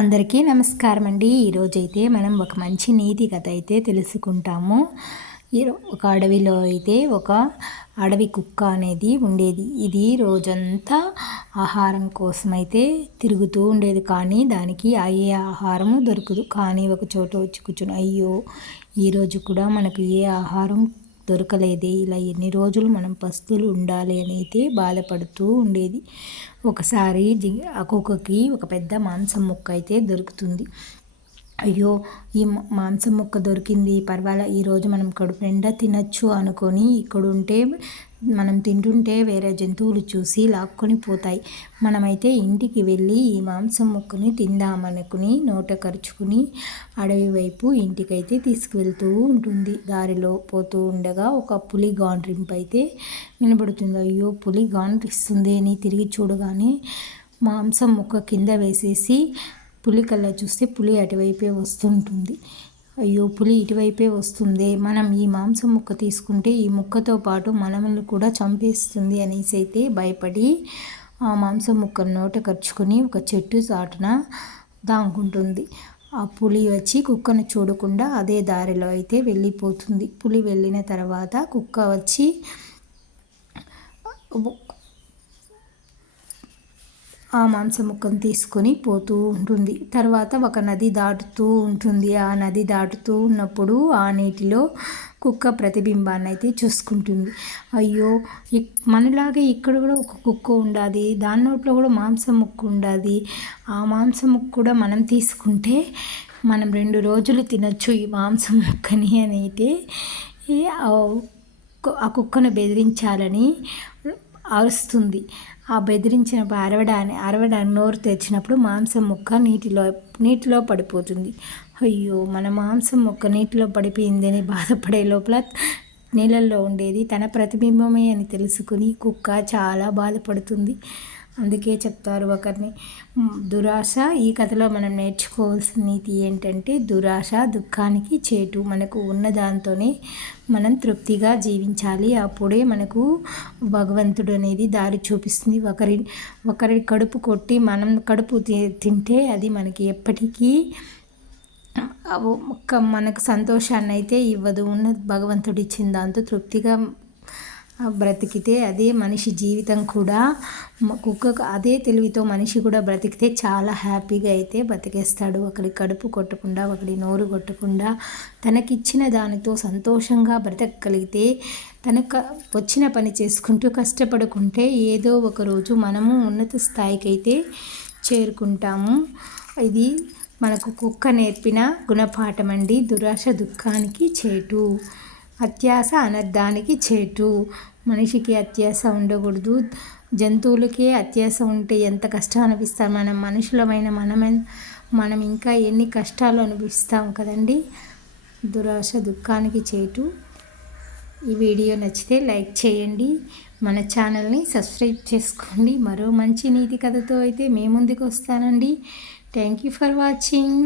అందరికీ నమస్కారం అండి. ఈరోజైతే మనం ఒక మంచి నీతి కథ అయితే తెలుసుకుంటాము. ఒక అడవిలో అయితే ఒక అడవి కుక్క అనేది ఉండేది. ఇది రోజంతా ఆహారం కోసం అయితే తిరుగుతూ ఉండేది. కానీ దానికి అయ్యే ఆహారం దొరకదు. కానీ ఒక చోట వచ్చి కూర్చుని, అయ్యో ఈరోజు కూడా మనకు ఏ ఆహారం దొరకలేదే, ఇలా ఎన్ని రోజులు మనం పస్తులు ఉండాలి అని అయితే బాధపడుతూ ఉండేది. ఒకసారి ఆ కుక్కకి ఒక పెద్ద మాంసం ముక్క అయితే దొరుకుతుంది. అయ్యో ఈ మాంసం ముక్క దొరికింది, పర్వాలే ఈరోజు మనం కడుపు నిండా తినచ్చు అనుకొని ఇక్కడుంటే మనం తింటుంటే వేరే జంతువులు చూసి లాక్కొని పోతాయి. మనమైతే ఇంటికి వెళ్ళి ఈ మాంసం ముక్కని తిందామనుకుని నోట కరుచుకుని అడవి వైపు ఇంటికైతే తీసుకువెళ్తూ ఉంటుంది. దారిలో పోతూ ఉండగా ఒక పులి గాండ్రింపు అయితే వినబడుతుంది. అయ్యో పులి గాండ్రిస్తుంది అని తిరిగి చూడగానే మాంసం ముక్క కింద వేసేసి పులి కల్లా చూస్తే పులి అటువైపే వస్తుంటుంది. అయ్యో పులి ఇటువైపే వస్తుంది, మనం ఈ మాంసం ముక్క తీసుకుంటే ఈ ముక్కతో పాటు మనల్ని కూడా చంపేస్తుంది అనేసి అయితే భయపడి ఆ మాంసం ముక్కను నోట కరుచుకొని ఒక చెట్టు చాటున దాంకుంటుంది. ఆ పులి వచ్చి కుక్కను చూడకుండా అదే దారిలో అయితే వెళ్ళిపోతుంది. పులి వెళ్ళిన తర్వాత కుక్క వచ్చి ఆ మాంసం ముక్కను తీసుకొని పోతూ ఉంటుంది. తర్వాత ఒక నది దాటుతూ ఉంటుంది. ఆ నది దాటుతూ ఉన్నప్పుడు ఆ నీటిలో కుక్క ప్రతిబింబాన్ని అయితే చూసుకుంటుంది. అయ్యో మనలాగే ఇక్కడ కూడా ఒక కుక్క ఉండాది, దాని నోట్లో కూడా మాంసం ముక్క ఉండాది, ఆ మాంసం ముక్క కూడా మనం తీసుకుంటే మనం 2 రోజులు తినచ్చు ఈ మాంసం ముక్కని అని అయితే ఆ కుక్కను బెదిరించాలని అరుస్తుంది. ఆ బెదిరించిన అరవడానికి నోరు తెరిచినప్పుడు మాంసం ముక్క నీటిలో పడిపోతుంది. అయ్యో మన మాంసం ముక్క నీటిలో పడిపోయిందని బాధపడే లోపల నీళ్ళల్లో ఉండేది తన ప్రతిబింబమే అని తెలుసుకుని కుక్క చాలా బాధపడుతుంది. అందుకే చెప్తారు ఒకరిని దురాశ. ఈ కథలో మనం నేర్చుకోవాల్సిన నీతి ఏంటంటే దురాశ దుఃఖానికి చేటు. మనకు ఉన్న దాంతోనే మనం తృప్తిగా జీవించాలి. అప్పుడే మనకు భగవంతుడు అనేది దారి చూపిస్తుంది. ఒకరి కడుపు కొట్టి మనం కడుపు తింటే అది మనకి ఎప్పటికీ మనకు సంతోషాన్ని అయితే ఇవ్వదు. ఉన్న భగవంతుడు ఇచ్చిన దాంతో తృప్తిగా బ్రతికితే అదే మనిషి జీవితం కూడా. కుక్కకు అదే తెలివితో మనిషి కూడా బ్రతికితే చాలా హ్యాపీగా అయితే బ్రతికేస్తాడు. ఒకరి కడుపు కొట్టకుండా, ఒకరి నోరు కొట్టకుండా తనకిచ్చిన దానితో సంతోషంగా బ్రతకగలిగితే తనకు వచ్చిన పని చేసుకుంటూ కష్టపడుకుంటే ఏదో ఒక రోజు మనము ఉన్నత స్థాయికి అయితే చేరుకుంటాము. ఇది మనకు కుక్క నేర్పిన గుణపాఠం అండి. దురాశ దుఃఖానికి చేటు, అత్యాశ అనర్థానికి చేటు. మనిషికి అత్యాశ ఉండకూడదు. జంతువులకే అత్యాశ ఉంటే ఎంత కష్టం అనిపిస్తాం. మనం మనుషులమైన మనం ఇంకా ఎన్ని కష్టాలు అనిపిస్తాం కదండి. దురాశ దుఃఖానికి చేటు. ఈ వీడియో నచ్చితే లైక్ చేయండి, మన ఛానల్ని సబ్స్క్రైబ్ చేసుకోండి. మరో మంచి నీతి కథతో అయితే మీ ముందుకు వస్తానండి. Thank you for watching.